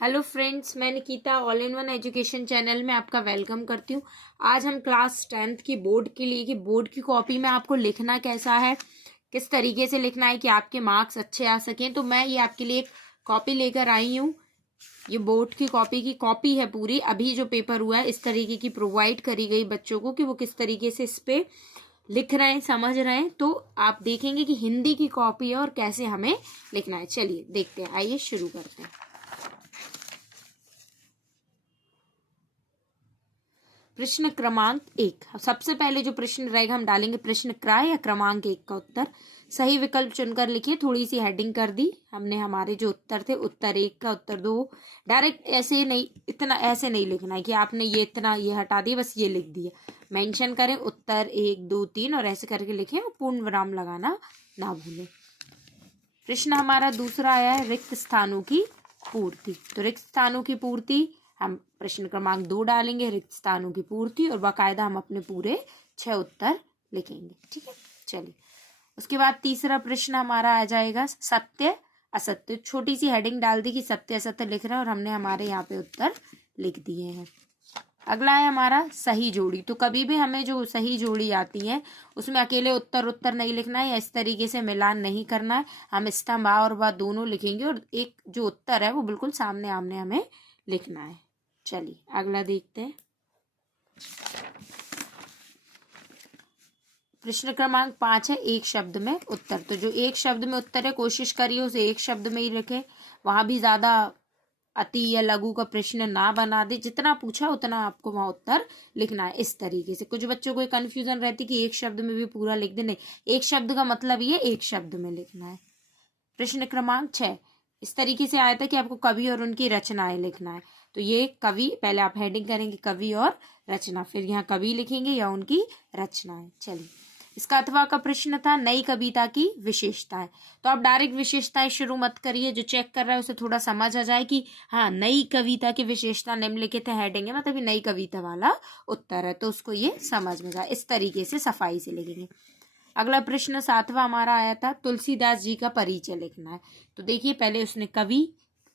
Hello friends, मैं Nikita all in one education channel में आपका वेलकम करती हूँ। आज हम क्लास 10th की बोर्ड के लिए कि बोर्ड की कॉपी में आपको लिखना कैसा है, किस तरीके से लिखना है कि आपके मार्क्स अच्छे आ सकें। तो मैं ये आपके लिए एक कॉपी लेकर आई हूँ। ये बोर्ड की कॉपी है पूरी। अभी जो पेपर हुआ है इस तरीके की प्रोवाइड करी गई बच्चों को कि वो किस तरीके से इस पे लिख रहे हैं, समझ रहे हैं। तो आप देखेंगे कि हिंदी की कॉपी है और कैसे हमें लिखना है। चलिए देखते हैं, आइए शुरू करते हैं। प्रश्न क्रमांक 1। सबसे पहले जो प्रश्न रहेगा हम डालेंगे प्रश्न क्रय या क्रमांक 1 का उत्तर। सही विकल्प चुनकर लिखिए। थोड़ी सी हेडिंग कर दी हमने। हमारे जो उत्तर थे, उत्तर 1 का, उत्तर 2। डायरेक्ट ऐसे नहीं, इतना ऐसे नहीं लिखना है कि आपने ये इतना ये हटा दिया, बस ये लिख दिया। मेंशन करें उत्तर 1 2 3 और ऐसे करके लिखें और पूर्ण विराम लगाना ना भूलें। प्रश्न हमारा दूसरा आया है रिक्त स्थानों की पूर्ति। तो रिक्त स्थानों की पूर्ति हम प्रश्न क्रमांक 2 डालेंगे, रिक्त स्थानों की पूर्ति, और बाकायदा हम अपने पूरे 6 उत्तर लिखेंगे। ठीक है, चलिए। उसके बाद तीसरा प्रश्न हमारा आ जाएगा सत्य असत्य। छोटी सी हेडिंग डाल दी कि सत्य असत्य लिख रहे हैं और हमने हमारे यहाँ पे उत्तर लिख दिए हैं। अगला है हमारा सही जोड़ी। तो कभी भी हमें जो सही जोड़ी आती है उसमें अकेले उत्तर उत्तर नहीं लिखना है या इस तरीके से मिलान नहीं करना है। हम स्तंभ आ और बा दोनों लिखेंगे और एक जो उत्तर है वो बिल्कुल सामने आमने हमें लिखना है। चलिए अगला देखते हैं। प्रश्न क्रमांक 5 है एक शब्द में उत्तर। तो जो एक शब्द में उत्तर है कोशिश करिए उसे एक शब्द में ही रखें। वहां भी ज्यादा अति या लघु का प्रश्न ना बना दे। जितना पूछा उतना आपको वहां उत्तर लिखना है। इस तरीके से कुछ बच्चों को कंफ्यूजन रहती कि एक शब्द में भी पूरा लिख दे। नहीं, एक शब्द का मतलब ये एक शब्द में लिखना है। प्रश्न क्रमांक 6 इस तरीके से आया था कि आपको कवि और उनकी रचनाएं लिखना है। तो ये कवि, पहले आप हेडिंग करेंगे कवि और रचना, फिर यहाँ कवि लिखेंगे या उनकी रचनाएं। चलिए, इसका अथवा का प्रश्न था नई कविता की विशेषताएं। तो आप डायरेक्ट विशेषताएं शुरू मत करिए। जो चेक कर रहा है उसे थोड़ा समझ आ जाए कि हाँ, नई कविता की विशेषता निम्नलिखित है। हेडिंग है मतलब नई कविता वाला उत्तर है, तो उसको ये समझ में जाए। इस तरीके से सफाई से लिखेंगे। अगला प्रश्न 7वां हमारा आया था तुलसीदास जी का परिचय लिखना है। तो देखिए, पहले उसने कवि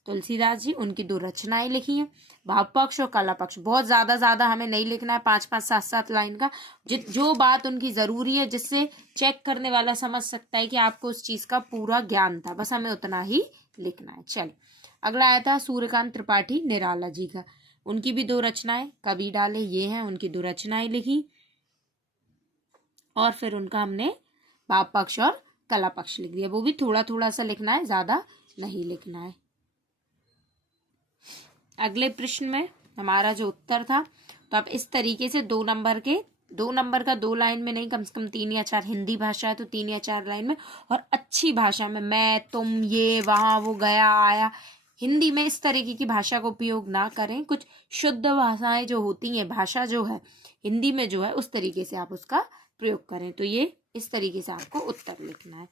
तुलसीदास जी, उनकी 2 रचनाएं लिखी हैं। भाव पक्ष और कला पक्ष बहुत ज्यादा हमें नहीं लिखना है। 5-5 7-7 लाइन का जो बात उनकी जरूरी है, जिससे चेक करने वाला समझ सकता है कि आपको उस चीज का पूरा ज्ञान था, बस हमें उतना ही लिखना है। चलिए, अगला आया था सूर्यकांत त्रिपाठी निराला जी का। उनकी भी 2 रचनाएं कवि डाले, ये हैं उनकी 2 रचनाएं लिखी और फिर उनका हमने भाव पक्ष और कला पक्ष लिख दिया। वो भी थोड़ा थोड़ा सा लिखना है, ज्यादा नहीं लिखना है। अगले प्रश्न में हमारा जो उत्तर था, तो आप इस तरीके से 2 नंबर का 2 लाइन में नहीं, कम से कम 3 या 4, हिंदी भाषा है तो 3 या 4 लाइन में और अच्छी भाषा में, मैं तुम ये वहां वो गया आया, हिंदी में इस तरीके की भाषा का उपयोग ना करें। कुछ शुद्ध भाषाएं जो होती हैं, भाषा जो है हिंदी में जो है उस तरीके से आप उसका प्रयोग करें। तो ये इस तरीके से आपको उत्तर लिखना है।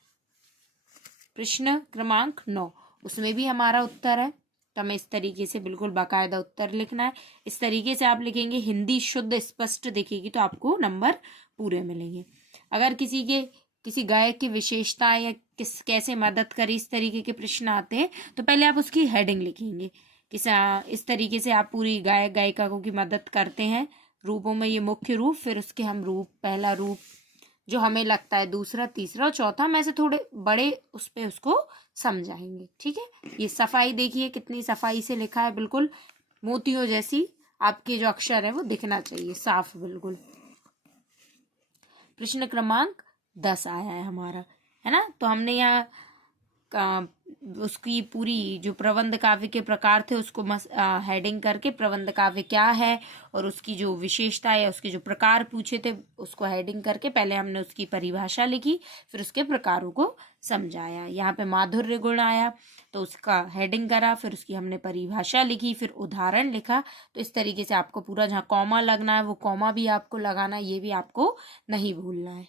प्रश्न क्रमांक 9 उसमें भी हमारा उत्तर है, तो हमें इस तरीके से बिल्कुल बाकायदा उत्तर लिखना है। इस तरीके से आप लिखेंगे, हिंदी शुद्ध स्पष्ट दिखेगी तो आपको नंबर पूरे मिलेंगे। अगर किसी गायक की विशेषता या कैसे मदद करे, इस तरीके के प्रश्न आते हैं तो पहले आप उसकी हेडिंग लिखेंगे। इस तरीके से आप पूरी गायक गायिका की मदद करते हैं रूपों में। ये मुख्य रूप, फिर उसके हम रूप, पहला रूप जो हमें लगता है, दूसरा, तीसरा और चौथा में से थोड़े बड़े उस पे उसको समझाएंगे। ठीक है, ये सफाई देखिए कितनी सफाई से लिखा है, बिल्कुल मोतियों जैसी आपके जो अक्षर है वो दिखना चाहिए साफ बिल्कुल। प्रश्न क्रमांक 10 आया है हमारा, है ना। तो हमने यहाँ उसकी पूरी जो प्रबंध काव्य के प्रकार थे उसको हेडिंग करके प्रबंध काव्य क्या है और उसकी जो विशेषता है, उसके जो प्रकार पूछे थे उसको हेडिंग करके पहले हमने उसकी परिभाषा लिखी, फिर उसके प्रकारों को समझाया। यहाँ पे माधुर्य गुण आया तो उसका हेडिंग करा, फिर उसकी हमने परिभाषा लिखी, फिर उदाहरण लिखा। तो इस तरीके से आपको पूरा, जहाँ कॉमा लगना है वो कॉमा भी आपको लगाना है, ये भी आपको नहीं भूलना है।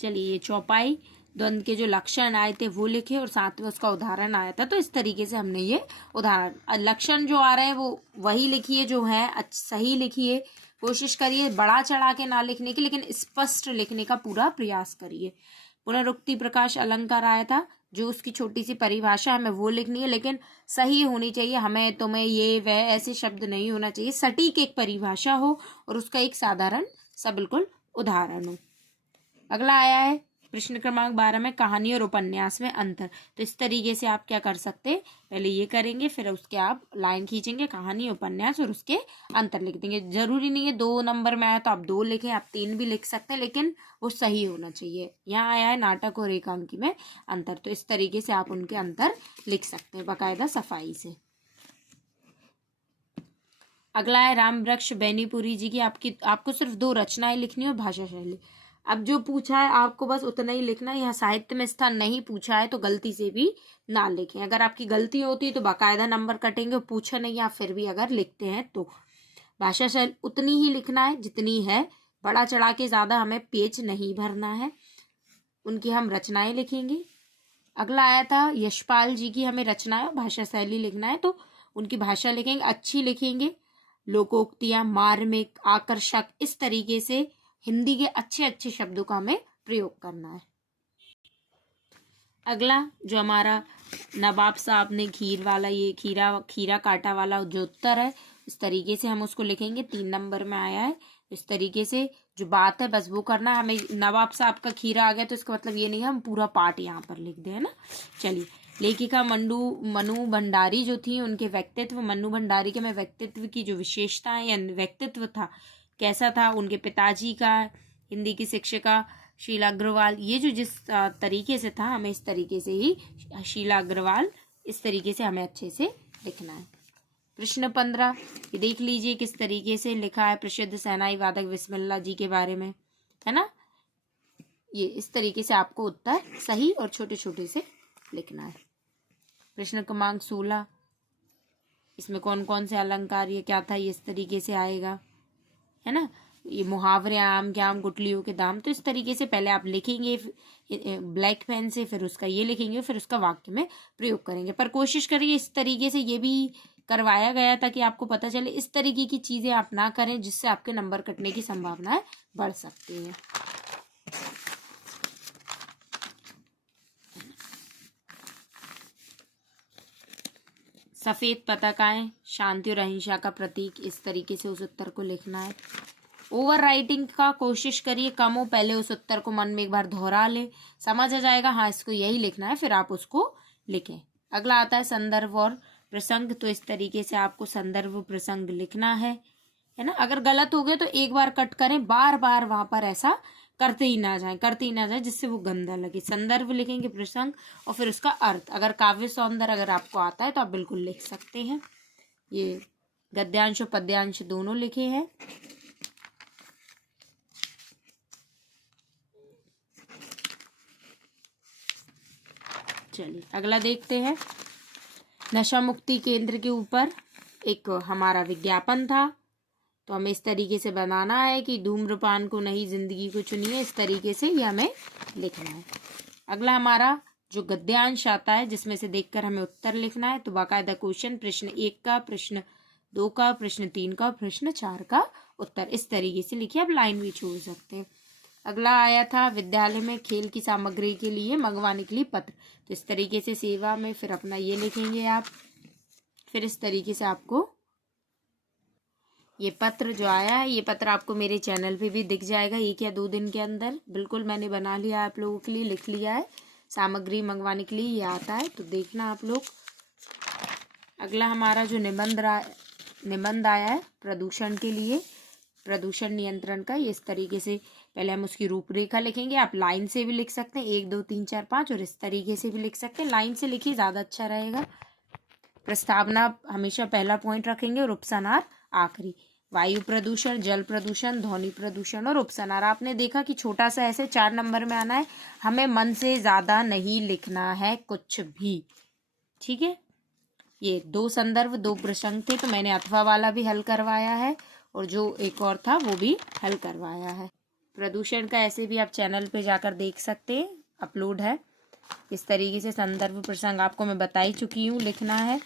चलिए, ये चौपाई द्वंद्व के जो लक्षण आए थे वो लिखे और साथ में उसका उदाहरण आया था। तो इस तरीके से हमने ये उदाहरण, लक्षण जो आ रहे हैं वो वही लिखिए जो है, सही लिखिए। कोशिश करिए बड़ा चढ़ा के ना लिखने की, लेकिन स्पष्ट लिखने का पूरा प्रयास करिए। पुनरुक्ति प्रकाश अलंकार आया था जो उसकी छोटी सी परिभाषा हमें वो लिखनी है, लेकिन सही होनी चाहिए। हमें तुम्हें ये वह ऐसे शब्द नहीं होना चाहिए, सटीक एक परिभाषा हो और उसका एक साधारण सा बिल्कुल उदाहरण हो। अगला आया है प्रश्न क्रमांक 12 में कहानी और उपन्यास में अंतर। तो इस तरीके से आप क्या कर सकते हैं, पहले ये करेंगे, फिर उसके आप लाइन खींचेंगे, कहानी उपन्यास और उसके अंतर लिख देंगे। जरूरी नहीं है 2 नंबर में आया तो आप 2 लिखें, आप 3 भी लिख सकते हैं, लेकिन वो सही होना चाहिए। यहाँ आया है नाटक और एकांकी में अंतर, तो इस तरीके से आप उनके अंतर लिख सकते हैं बाकायदा सफाई से। अगला है राम वृक्ष बेनीपुरी जी की। आपको सिर्फ 2 रचनाएं लिखनी और भाषा शैली। अब जो पूछा है आपको बस उतना ही लिखना है। यहाँ साहित्य में स्थान नहीं पूछा है तो गलती से भी ना लिखें। अगर आपकी गलती होती है तो बाकायदा नंबर कटेंगे, पूछा नहीं आप फिर भी अगर लिखते हैं तो। भाषा शैली उतनी ही लिखना है जितनी है, बड़ा चढ़ा के ज़्यादा हमें पेज नहीं भरना है। उनकी हम रचनाएं लिखेंगे। अगला आया था यशपाल जी की, हमें रचनाएं और भाषा शैली लिखना है तो उनकी भाषा लिखेंगे, अच्छी लिखेंगे, लोकोक्तियां, मार्मिक, आकर्षक, इस तरीके से हिंदी के अच्छे अच्छे शब्दों का हमें प्रयोग करना है। अगला जो हमारा नवाब साहब ने खीर वाला, ये खीरा काटा वाला जो उत्तर है, इस तरीके से हम उसको लिखेंगे। 3 नंबर में आया है। इस तरीके से जो बात है बस वो करना है हमें। नवाब साहब का खीरा आ गया तो इसका मतलब ये नहीं है हम पूरा पाठ यहाँ पर लिख दें, है ना। चलिए, लेखिका मनु भंडारी जो थी, उनके व्यक्तित्व, मनु भंडारी के में व्यक्तित्व की जो विशेषताएं या व्यक्तित्व था कैसा था, उनके पिताजी का, हिंदी की शिक्षिका शीला अग्रवाल, ये जो जिस तरीके से था हमें इस तरीके से ही शीला अग्रवाल, इस तरीके से हमें अच्छे से लिखना है। प्रश्न 15 ये देख लीजिए किस तरीके से लिखा है प्रसिद्ध शहनाई वादक बिस्मिल्लाह जी के बारे में, है ना। ये इस तरीके से आपको उत्तर सही और छोटे छोटे से लिखना है। प्रश्न क्रमांक 16 इसमें कौन कौन से अलंकार, ये क्या था, ये इस तरीके से आएगा, है ना। ये मुहावरे, आम के आम गुटलियों के दाम, तो इस तरीके से पहले आप लिखेंगे ब्लैक पेन से, फिर उसका ये लिखेंगे, फिर उसका वाक्य में प्रयोग करेंगे। पर कोशिश करिए इस तरीके से, ये भी करवाया गया था कि आपको पता चले, इस तरीके की चीज़ें आप ना करें जिससे आपके नंबर कटने की संभावनाएं बढ़ सकती हैं। सफ़ेद पताकाएं शांति और अहिंसा का प्रतीक, इस तरीके से उस उत्तर को लिखना है। ओवर राइटिंग का कोशिश करिए कम हो, पहले उस उत्तर को मन में एक बार दोहरा ले, समझ आ जाएगा हाँ इसको यही लिखना है, फिर आप उसको लिखें। अगला आता है संदर्भ और प्रसंग, तो इस तरीके से आपको संदर्भ प्रसंग लिखना है ना। अगर गलत हो गए तो एक बार कट करें, बार बार वहां पर ऐसा करते ही ना जाए जिससे वो गंदा लगे। संदर्भ लिखेंगे, प्रसंग और फिर उसका अर्थ। अगर काव्य सौंदर्य अगर आपको आता है तो आप बिल्कुल लिख सकते हैं। ये गद्यांश और पद्यांश दोनों लिखे हैं। चलिए अगला देखते हैं। नशा मुक्ति केंद्र के ऊपर एक हमारा विज्ञापन था, तो हमें इस तरीके से बनाना है कि धूम्रपान को नहीं जिंदगी को चुनिए, इस तरीके से ये हमें लिखना है। अगला हमारा जो गद्यांश आता है जिसमें से देखकर हमें उत्तर लिखना है, तो बाकायदा क्वेश्चन, प्रश्न 1 का, प्रश्न 2 का, प्रश्न 3 का, प्रश्न 4 का उत्तर इस तरीके से लिखिए। आप लाइन भी छोड़ सकते हैं। अगला आया था विद्यालय में खेल की सामग्री के लिए मंगवाने के लिए पत्र, तो इस तरीके से सेवा में फिर अपना ये लिखेंगे आप। फिर इस तरीके से आपको ये पत्र जो आया है, ये पत्र आपको मेरे चैनल पे भी दिख जाएगा 1 या 2 दिन के अंदर। बिल्कुल मैंने बना लिया आप लोगों के लिए, लिख लिया है, सामग्री मंगवाने के लिए ये आता है, तो देखना आप लोग। अगला हमारा जो निबंध आया है प्रदूषण के लिए, प्रदूषण नियंत्रण का, ये इस तरीके से पहले हम उसकी रूपरेखा लिखेंगे। आप लाइन से भी लिख सकते हैं 1 2 3 4 5, और इस तरीके से भी लिख सकते हैं। लाइन से लिखिए ज़्यादा अच्छा रहेगा। प्रस्तावना हमेशा पहला पॉइंट रखेंगे और उपसनार आखिरी। वायु प्रदूषण, जल प्रदूषण, ध्वनि प्रदूषण और उपसनार। आपने देखा कि छोटा सा ऐसे 4 नंबर में आना है, हमें मन से ज़्यादा नहीं लिखना है कुछ भी, ठीक है। ये 2 संदर्भ 2 प्रसंग थे, तो मैंने अथवा वाला भी हल करवाया है और जो एक और था वो भी हल करवाया है। प्रदूषण का ऐसे भी आप चैनल पे जाकर देख सकते हैं, अपलोड है। इस तरीके से संदर्भ प्रसंग आपको मैं बता ही चुकी हूँ लिखना है।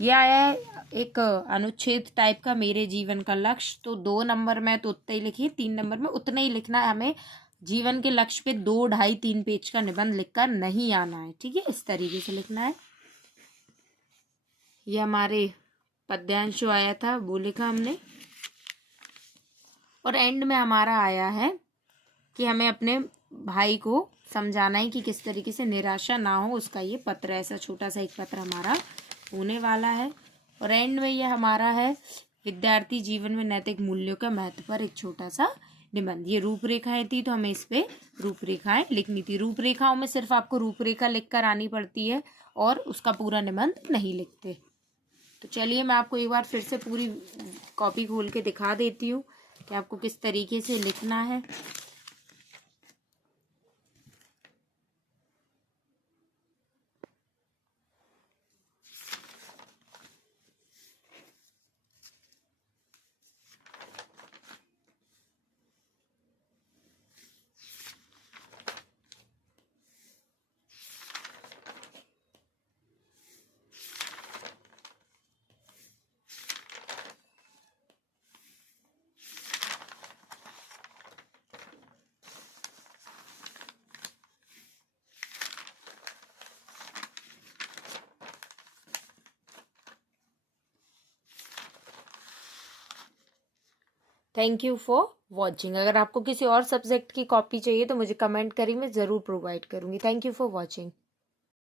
ये आया है एक अनुच्छेद टाइप का, मेरे जीवन का लक्ष्य, तो 2 नंबर में तो उतना ही लिखिए, 3 नंबर में उतना ही लिखना है हमें जीवन के लक्ष्य पे 2, 2.5, 3 पेज का निबंध लिखकर नहीं आना है, ठीक है, इस तरीके से लिखना है। ये हमारे पद्यांश जो आया था वो लिखा हमने, और एंड में हमारा आया है कि हमें अपने भाई को समझाना है कि किस तरीके से निराशा ना हो, उसका ये पत्र, ऐसा छोटा सा एक पत्र हमारा होने वाला है। और एंड में ये हमारा है विद्यार्थी जीवन में नैतिक मूल्यों का महत्व पर एक छोटा सा निबंध। ये रूपरेखाएं थी तो हमें इस पे रूपरेखाएं लिखनी थी। रूपरेखाओं में सिर्फ आपको रूपरेखा लिख कर आनी पड़ती है और उसका पूरा निबंध नहीं लिखते। तो चलिए मैं आपको एक बार फिर से पूरी कॉपी खोल के दिखा देती हूँ कि आपको किस तरीके से लिखना है। Thank you for watching. अगर आपको किसी और सब्जेक्ट की कॉपी चाहिए तो मुझे कमेंट करिए, मैं ज़रूर प्रोवाइड करूँगी। Thank you for watching.